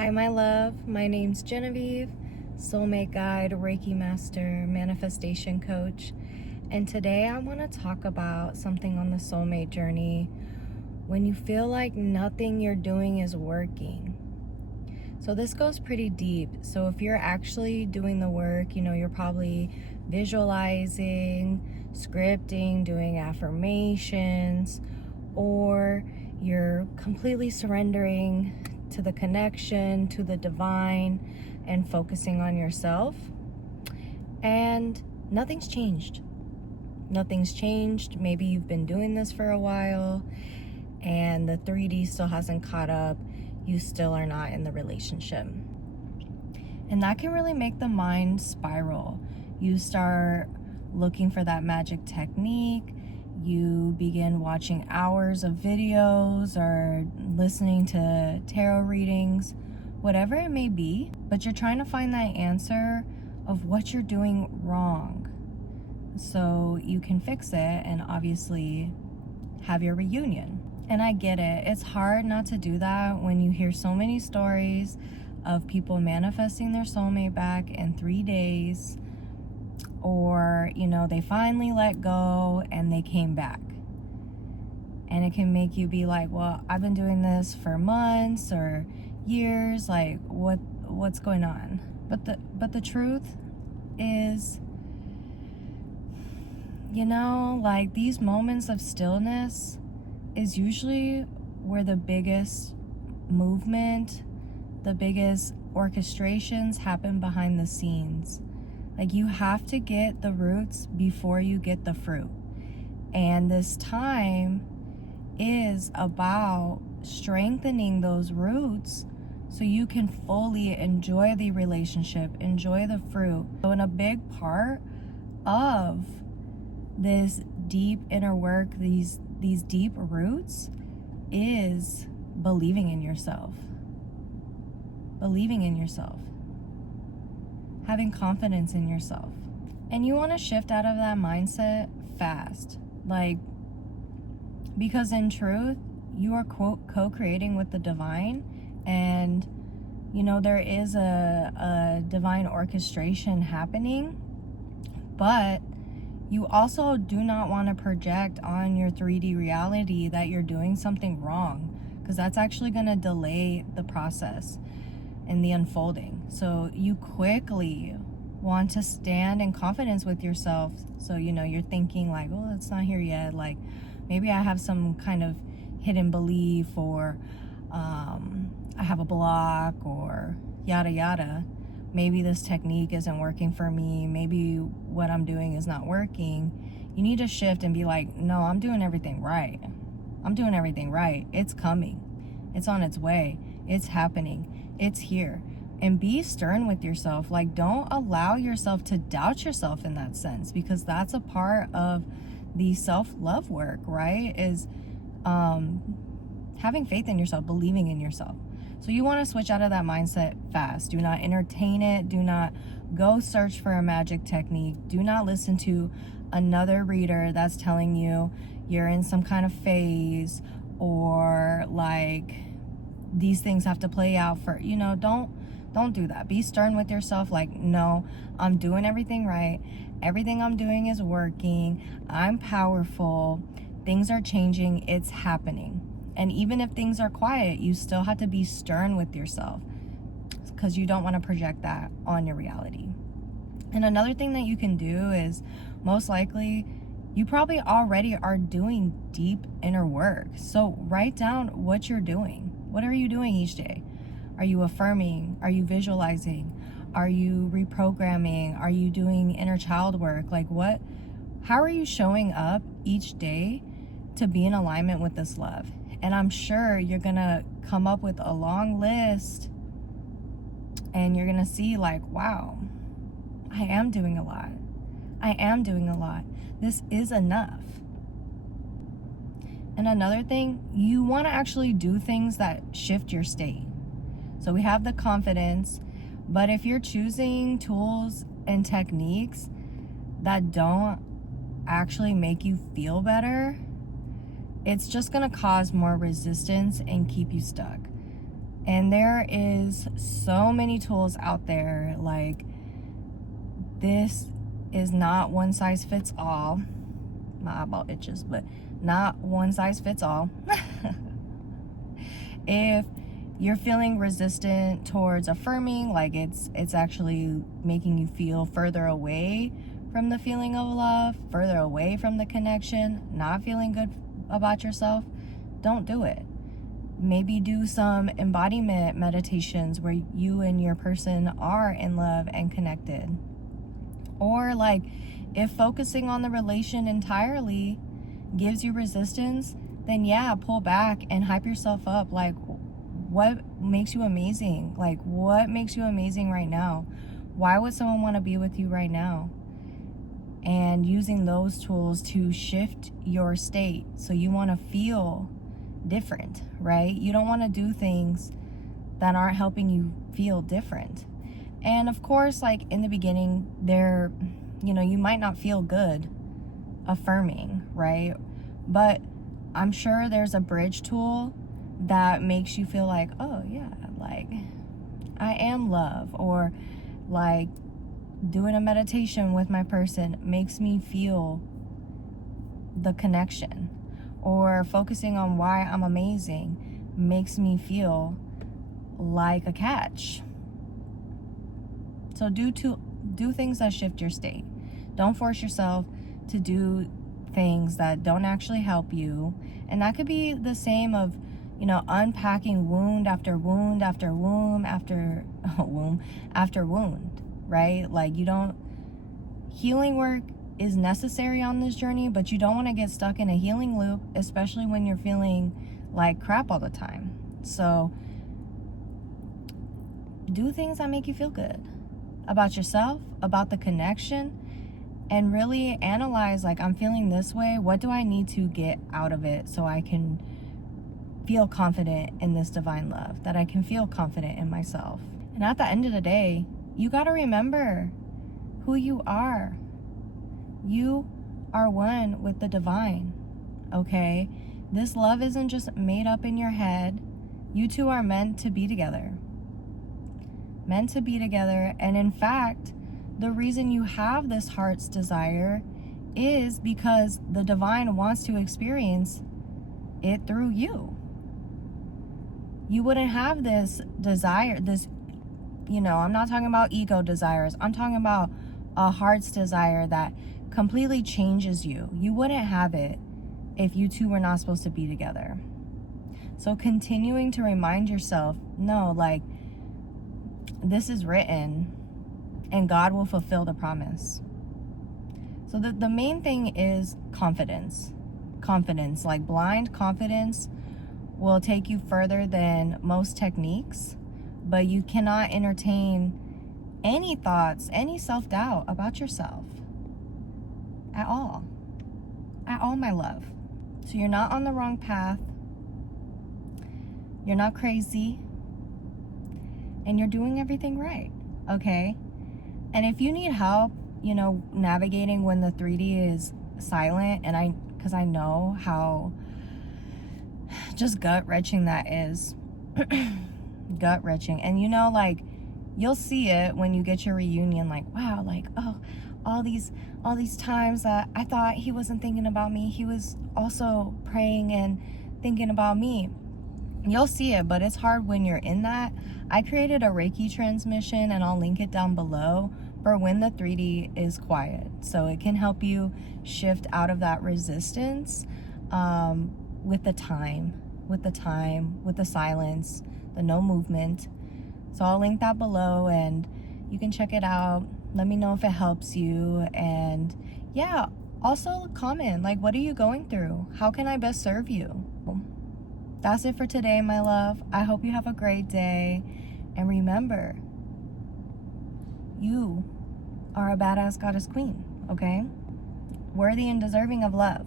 Hi, my love. My name's Genevieve, Soulmate Guide, Reiki Master, Manifestation Coach. And today I want to talk about something on the soulmate journey when you feel like nothing you're doing is working. So this goes pretty deep. So if you're actually doing the work, you're probably visualizing, scripting, doing affirmations, or you're completely surrendering to the connection, to the divine, and focusing on yourself. And nothing's changed. Nothing's changed. Maybe you've been doing this for a while and the 3D still hasn't caught up. You still are not in the relationship. And that can really make the mind spiral. You start looking for that magic technique. You begin watching hours of videos or listening to tarot readings, whatever it may be, but you're trying to find that answer of what you're doing wrong so you can fix it and obviously have your reunion. And I get it. It's hard not to do that when you hear so many stories of people manifesting their soulmate back in 3 days, or they finally let go and they came back. And it can make you be like, well, I've been doing this for months or years, like what's going on? But the truth is, like these moments of stillness is usually where the biggest movement, the biggest orchestrations happen behind the scenes. Like you have to get the roots before you get the fruit. And this time is about strengthening those roots so you can fully enjoy the relationship, enjoy the fruit. So in a big part of this deep inner work, these deep roots is believing in yourself. Believing in yourself. Having confidence in yourself. And you want to shift out of that mindset fast. Because in truth, you are co-creating with the divine, and there is a divine orchestration happening, but you also do not want to project on your 3D reality that you're doing something wrong, because that's actually going to delay the process and the unfolding. So you quickly want to stand in confidence with yourself. So, you're thinking like, oh, it's not here yet. Like maybe I have some kind of hidden belief, or I have a block, or yada, yada. Maybe this technique isn't working for me. Maybe what I'm doing is not working. You need to shift and be like, no, I'm doing everything right. I'm doing everything right. It's coming. It's on its way. It's happening. It's here. And be stern with yourself. Like, don't allow yourself to doubt yourself in that sense, because that's a part of the self-love work, right? Is having faith in yourself, believing in yourself. So you want to switch out of that mindset fast. Do not entertain it. Do not go search for a magic technique. Do not listen to another reader that's telling you you're in some kind of phase, or like these things have to play out for, don't do that. Be stern with yourself. Like, no, I'm doing everything right. Everything I'm doing is working. I'm powerful. Things are changing. It's happening. And even if things are quiet, you still have to be stern with yourself, because you don't want to project that on your reality. And another thing that you can do is, most likely, you probably already are doing deep inner work. So write down what you're doing. What are you doing each day? Are you affirming? Are you visualizing? Are you reprogramming? Are you doing inner child work? How are you showing up each day to be in alignment with this love? And I'm sure you're gonna come up with a long list, and you're gonna see like, wow, I am doing a lot. I am doing a lot. This is enough. And another thing, you want to actually do things that shift your state. So we have the confidence, but if you're choosing tools and techniques that don't actually make you feel better, it's just going to cause more resistance and keep you stuck. And there is so many tools out there. Like, this is not one size fits all. My eyeball itches, but not one size fits all. If you're feeling resistant towards affirming, like it's actually making you feel further away from the feeling of love, further away from the connection, not feeling good about yourself, don't do it. Maybe do some embodiment meditations where you and your person are in love and connected. Or like, if focusing on the relation entirely gives you resistance, then yeah, pull back and hype yourself up. Like, what makes you amazing? Like, what makes you amazing right now? Why would someone want to be with you right now? And using those tools to shift your state. So you want to feel different, right? You don't want to do things that aren't helping you feel different. And of course, like in the beginning, you might not feel good affirming, right? But I'm sure there's a bridge tool that makes you feel like, oh yeah, like I am love. Or like doing a meditation with my person makes me feel the connection. Or focusing on why I'm amazing makes me feel like a catch. So do things that shift your state. Don't force yourself to do things that don't actually help you. And that could be the same of, unpacking wound after wound after wound after womb after wound, right? Like, healing work is necessary on this journey, but you don't want to get stuck in a healing loop, especially when you're feeling like crap all the time. So do things that make you feel good about yourself, about the connection, and really analyze, like, I'm feeling this way. What do I need to get out of it so I can feel confident in this divine love, that I can feel confident in myself? And at the end of the day, you got to remember who you are. You are one with the divine, okay? This love isn't just made up in your head. You two are meant to be together. Meant to be together. And in fact, the reason you have this heart's desire is because the divine wants to experience it through you. You wouldn't have this desire, I'm not talking about ego desires. I'm talking about a heart's desire that completely changes you. You wouldn't have it if you two were not supposed to be together. So continuing to remind yourself, no, like, this is written and God will fulfill the promise. So the main thing is confidence. Confidence, like blind confidence, will take you further than most techniques, but you cannot entertain any thoughts, any self-doubt about yourself at all, my love. So you're not on the wrong path. You're not crazy. And you're doing everything right, okay? And if you need help, navigating when the 3D is silent, because I know how just gut-wrenching that is. Gut-wrenching. And like, you'll see it when you get your reunion, like, wow, like, oh, all these times that I thought he wasn't thinking about me, he was also praying and thinking about me. You'll see it, but it's hard when you're in that. I created a Reiki transmission, and I'll link it down below, for when the 3D is quiet. So it can help you shift out of that resistance with the time, with the silence, the no movement. So I'll link that below, and you can check it out. Let me know if it helps you. And yeah, also comment, like, what are you going through? How can I best serve you? That's it for today, my love. I hope you have a great day. And remember, you are a badass goddess queen, okay? Worthy and deserving of love.